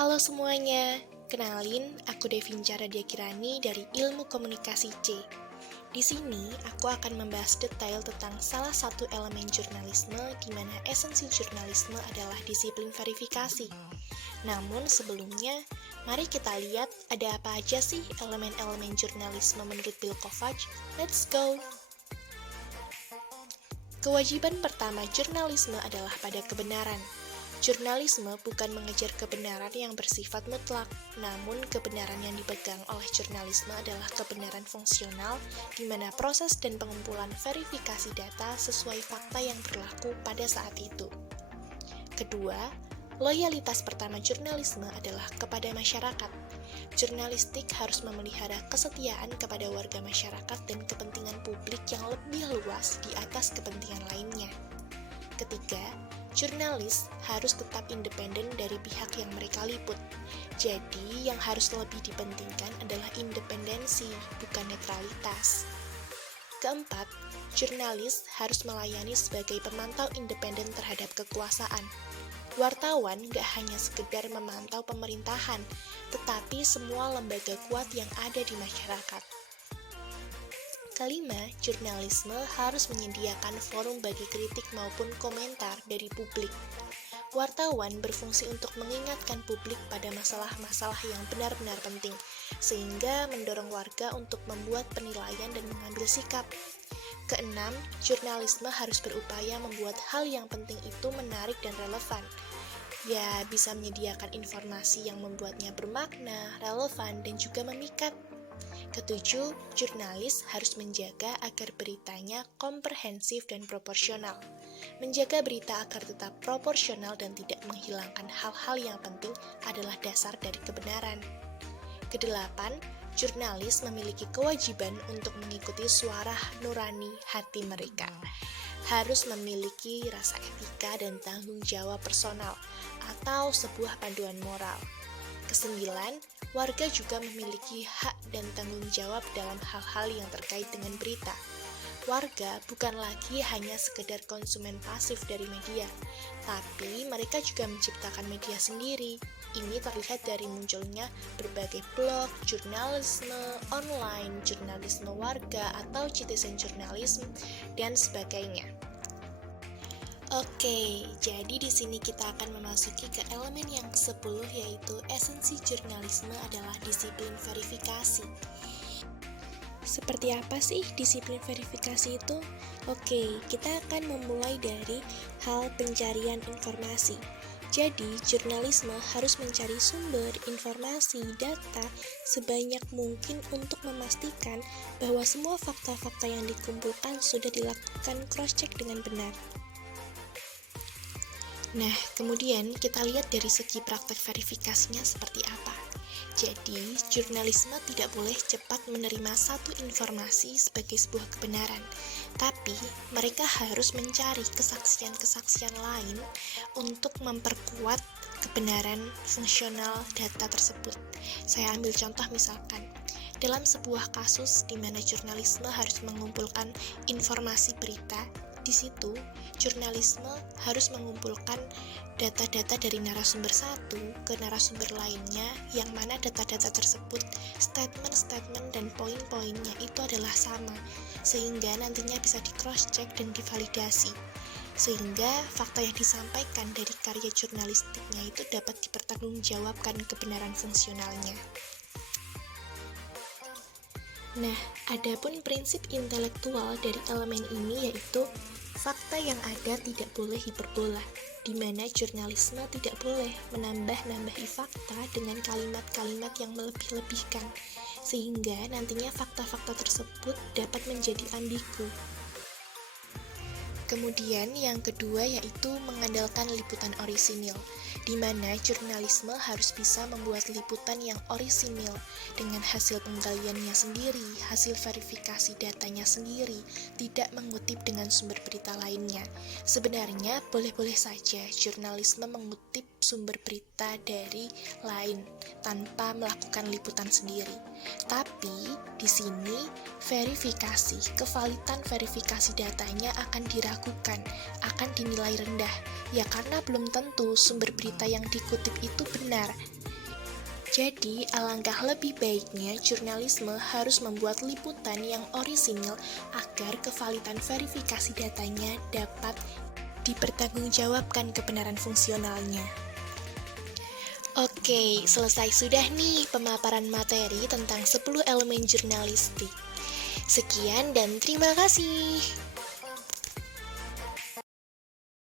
Halo semuanya, kenalin aku Devinca Radia Kirani dari Ilmu Komunikasi C. Di sini aku akan membahas detail tentang salah satu elemen jurnalisme di mana esensi jurnalisme adalah disiplin verifikasi. Namun sebelumnya, mari kita lihat ada apa aja sih elemen-elemen jurnalisme menurut Bill Kovacs. Let's go! Kewajiban pertama jurnalisme adalah pada kebenaran. Jurnalisme bukan mengejar kebenaran yang bersifat mutlak, namun kebenaran yang dipegang oleh jurnalisme adalah kebenaran fungsional, di mana proses dan pengumpulan verifikasi data sesuai fakta yang berlaku pada saat itu. Kedua, loyalitas pertama jurnalisme adalah kepada masyarakat. Jurnalistik harus memelihara kesetiaan kepada warga masyarakat dan kepentingan publik yang lebih luas di atas kepentingan lainnya. Ketiga, jurnalis harus tetap independen dari pihak yang mereka liput. Jadi, yang harus lebih dipentingkan adalah independensi, bukan netralitas. Keempat, jurnalis harus melayani sebagai pemantau independen terhadap kekuasaan. Wartawan gak hanya sekedar memantau pemerintahan, tetapi semua lembaga kuat yang ada di masyarakat. Kelima, jurnalisme harus menyediakan forum bagi kritik maupun komentar dari publik. Wartawan berfungsi untuk mengingatkan publik pada masalah-masalah yang benar-benar penting, sehingga mendorong warga untuk membuat penilaian dan mengambil sikap. Keenam, jurnalisme harus berupaya membuat hal yang penting itu menarik dan relevan. Ya, bisa menyediakan informasi yang membuatnya bermakna, relevan, dan juga memikat. Ketujuh, jurnalis harus menjaga agar beritanya komprehensif dan proporsional. Menjaga berita agar tetap proporsional dan tidak menghilangkan hal-hal yang penting adalah dasar dari kebenaran. Kedelapan, jurnalis memiliki kewajiban untuk mengikuti suara nurani hati mereka. Harus memiliki rasa etika dan tanggung jawab personal atau sebuah panduan moral. Kesembilan, warga juga memiliki hak dan tanggung jawab dalam hal-hal yang terkait dengan berita. Warga bukan lagi hanya sekedar konsumen pasif dari media, tapi mereka juga menciptakan media sendiri. Ini terlihat dari munculnya berbagai blog, jurnalisme online, jurnalisme warga, atau citizen journalism, dan sebagainya. Oke, jadi di sini kita akan memasuki ke elemen yang ke-10, yaitu esensi jurnalisme adalah disiplin verifikasi. Seperti apa sih disiplin verifikasi itu? Oke, kita akan memulai dari hal pencarian informasi. Jadi, jurnalisme harus mencari sumber informasi, data sebanyak mungkin untuk memastikan bahwa semua fakta-fakta yang dikumpulkan sudah dilakukan cross-check dengan benar. Nah, kemudian kita lihat dari segi praktek verifikasinya seperti apa. Jadi, jurnalisme tidak boleh cepat menerima satu informasi sebagai sebuah kebenaran, tapi mereka harus mencari kesaksian-kesaksian lain untuk memperkuat kebenaran fungsional data tersebut. Saya ambil contoh misalkan, dalam sebuah kasus di mana jurnalisme harus mengumpulkan informasi berita, di situ jurnalisme harus mengumpulkan data-data dari narasumber satu ke narasumber lainnya, yang mana data-data tersebut, statement-statement dan poin-poinnya itu adalah sama, sehingga nantinya bisa di cross-check dan divalidasi, sehingga fakta yang disampaikan dari karya jurnalistiknya itu dapat dipertanggungjawabkan kebenaran fungsionalnya. Nah, adapun prinsip intelektual dari elemen ini yaitu fakta yang ada tidak boleh hiperbola, di mana jurnalisme tidak boleh menambah-nambahi fakta dengan kalimat-kalimat yang melebih-lebihkan, sehingga nantinya fakta-fakta tersebut dapat menjadi ambigu. Kemudian yang kedua yaitu mengandalkan liputan orisinil, di mana jurnalisme harus bisa membuat liputan yang orisinil dengan hasil penggaliannya sendiri, hasil verifikasi datanya sendiri, tidak mengutip dengan sumber berita lainnya. Sebenarnya boleh-boleh saja jurnalisme mengutip sumber berita dari lain tanpa melakukan liputan sendiri. Tapi di sini verifikasi, kevalidan verifikasi datanya akan diragukan, akan dinilai rendah. Ya karena belum tentu sumber berita yang dikutip itu benar. Jadi, alangkah lebih baiknya jurnalisme harus membuat liputan yang orisinil agar kevalidan verifikasi datanya dapat dipertanggungjawabkan kebenaran fungsionalnya. Oke, selesai sudah nih pemaparan materi tentang 10 elemen jurnalistik. Sekian dan terima kasih.